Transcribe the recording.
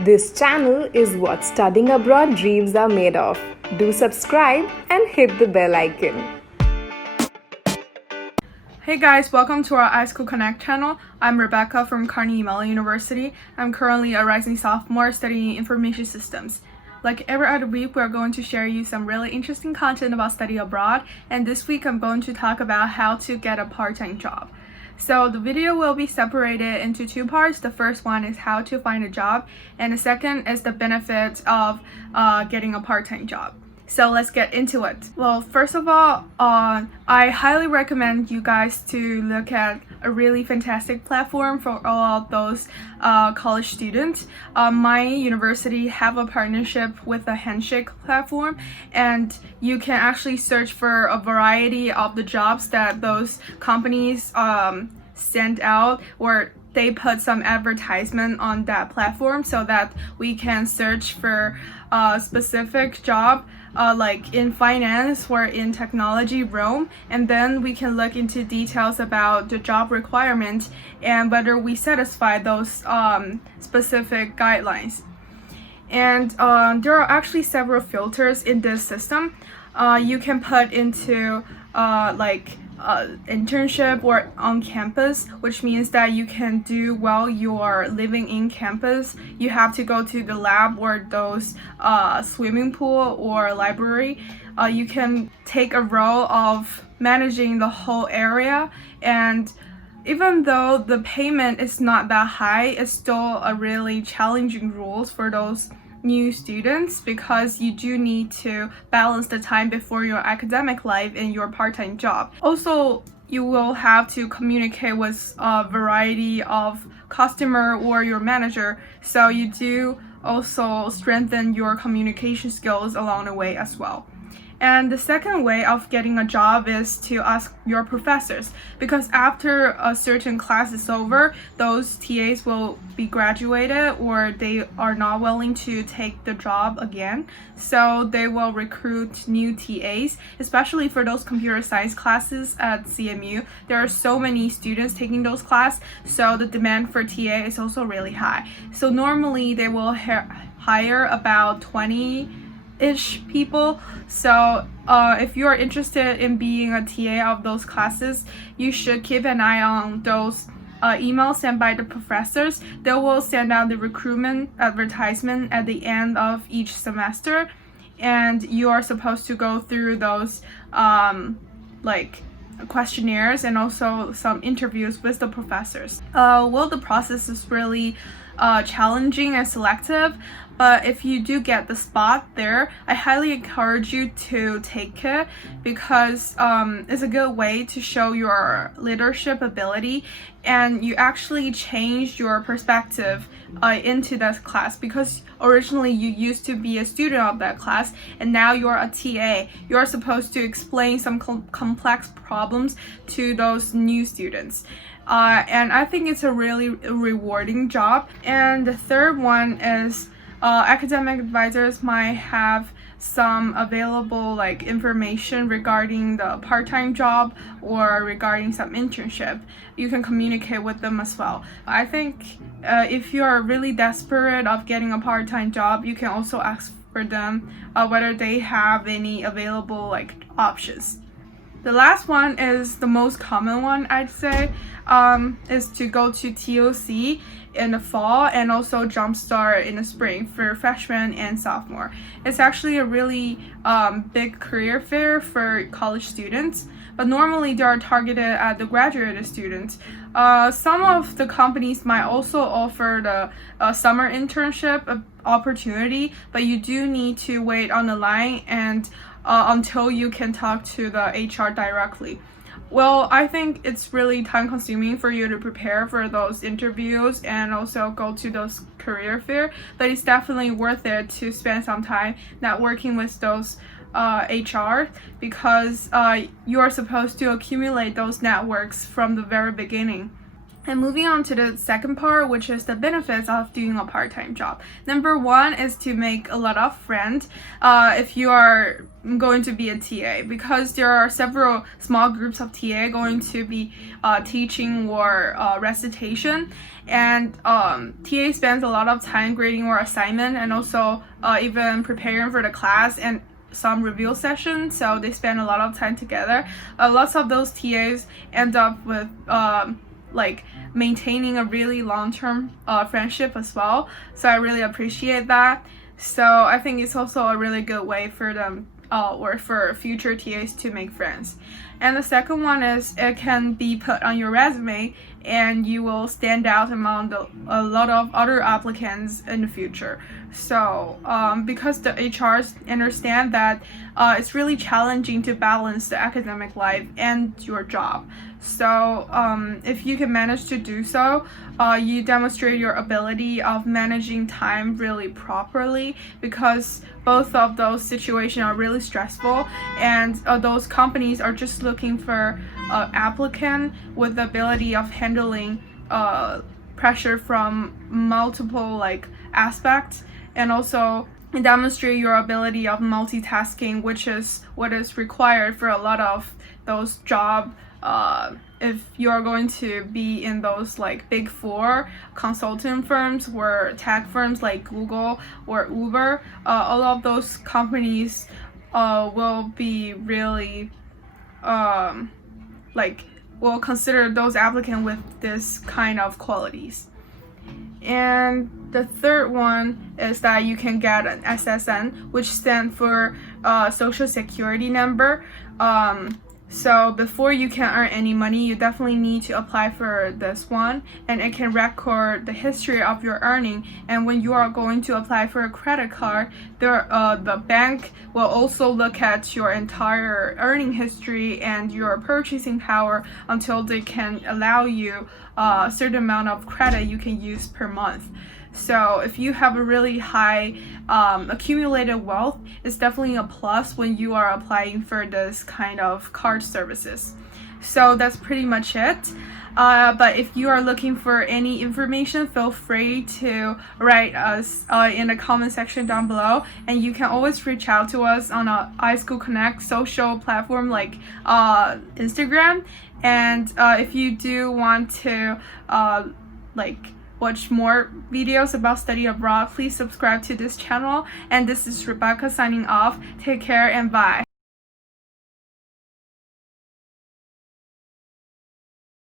This channel is what studying abroad dreams are made of. Do subscribe and hit the bell icon. Hey guys, welcome to our iSchoolConnect channel. I'm Rebecca from Carnegie Mellon University. I'm currently a rising sophomore studying information systems. Like every other week, we're going to share you some really interesting content about study abroad, and this week I'm going to talk about how to get a part-time job. So the video will be separated into two parts. The first one is how to find a job, and the second is the benefits of getting a part-time job. So let's get into it. Well, first of all, I highly recommend you guys to look at a really fantastic platform for all those college students. My university have a partnership with a Handshake platform, and you can actually search for a variety of the jobs that those companies send out, or they put some advertisement on that platform so that we can search for a specific job like in finance or in technology realm, and then we can look into details about the job requirement and whether we satisfy those specific guidelines. And there are actually several filters in this system. You can put into internship or on campus, which means that you can do while you're living in campus. You have to go to the lab or those swimming pool or library. You can take a role of managing the whole area, and even though the payment is not that high, it's still a really challenging rules for those new students, because you do need to balance the time before your academic life and your part-time job. Also, you will have to communicate with a variety of customer or your manager, so you do also strengthen your communication skills along the way as well. And the second way of getting a job is to ask your professors, because after a certain class is over, those TAs will be graduated or they are not willing to take the job again. So they will recruit new TAs, especially for those computer science classes at CMU. There are so many students taking those classes, so the demand for TA is also really high. So normally they will hire about 20-ish people. So if you're interested in being a TA of those classes, you should keep an eye on those emails sent by the professors. They will send out the recruitment advertisement at the end of each semester, and you are supposed to go through those questionnaires and also some interviews with the professors. Well, the process is really challenging and selective, but if you do get the spot there, I highly encourage you to take it, because it's a good way to show your leadership ability, and you actually change your perspective into that class, because originally you used to be a student of that class and now you're a TA. You're supposed to explain some complex problems to those new students. And I think it's a really rewarding job. And the third one is academic advisors might have some available information regarding the part-time job or regarding some internship. You can communicate with them as well. I think if you are really desperate of getting a part-time job, you can also ask for them whether they have any available options. The last one is the most common one, I'd say, is to go to TOC in the fall and also Jumpstart in the spring for freshmen and sophomore. It's actually a really big career fair for college students, but normally they are targeted at the graduate students. Some of the companies might also offer the summer internship opportunity, but you do need to wait on the line and until you can talk to the HR directly. Well, I think it's really time consuming for you to prepare for those interviews and also go to those career fair, but it's definitely worth it to spend some time networking with those HR, because you are supposed to accumulate those networks from the very beginning. And moving on to the second part, which is the benefits of doing a part-time job. Number one is to make a lot of friends if you are going to be a TA, because there are several small groups of TA going to be teaching or recitation. And TA spends a lot of time grading your assignment and also even preparing for the class and some review sessions, so they spend a lot of time together. Lots of those TAs end up with like maintaining a really long-term friendship as well, so I really appreciate that. So I think it's also a really good way for them or for future TAs to make friends. And the second one is it can be put on your resume and you will stand out among a lot of other applicants in the future. So because the HRs understand that it's really challenging to balance the academic life and your job. So if you can manage to do so, you demonstrate your ability of managing time really properly, because both of those situations are really stressful, and those companies are just looking for an applicant with the ability of handling pressure from multiple aspects, and also demonstrate your ability of multitasking, which is what is required for a lot of those jobs. If you're going to be in those big four consulting firms or tech firms like Google or Uber, all of those companies will be really will consider those applicants with this kind of qualities. And the third one is that you can get an SSN, which stands for Social Security number. So before you can earn any money, you definitely need to apply for this one, and it can record the history of your earning. And when you are going to apply for a credit card, the bank will also look at your entire earning history and your purchasing power until they can allow you a certain amount of credit you can use per month. So if you have a really high accumulated wealth, it's definitely a plus when you are applying for this kind of card services. So that's pretty much it. But if you are looking for any information, feel free to write us in the comment section down below, and you can always reach out to us on a iSchoolConnect social platform like Instagram. And if you do want to watch more videos about study abroad, please subscribe to this channel. And this is Rebecca signing off. Take care and bye.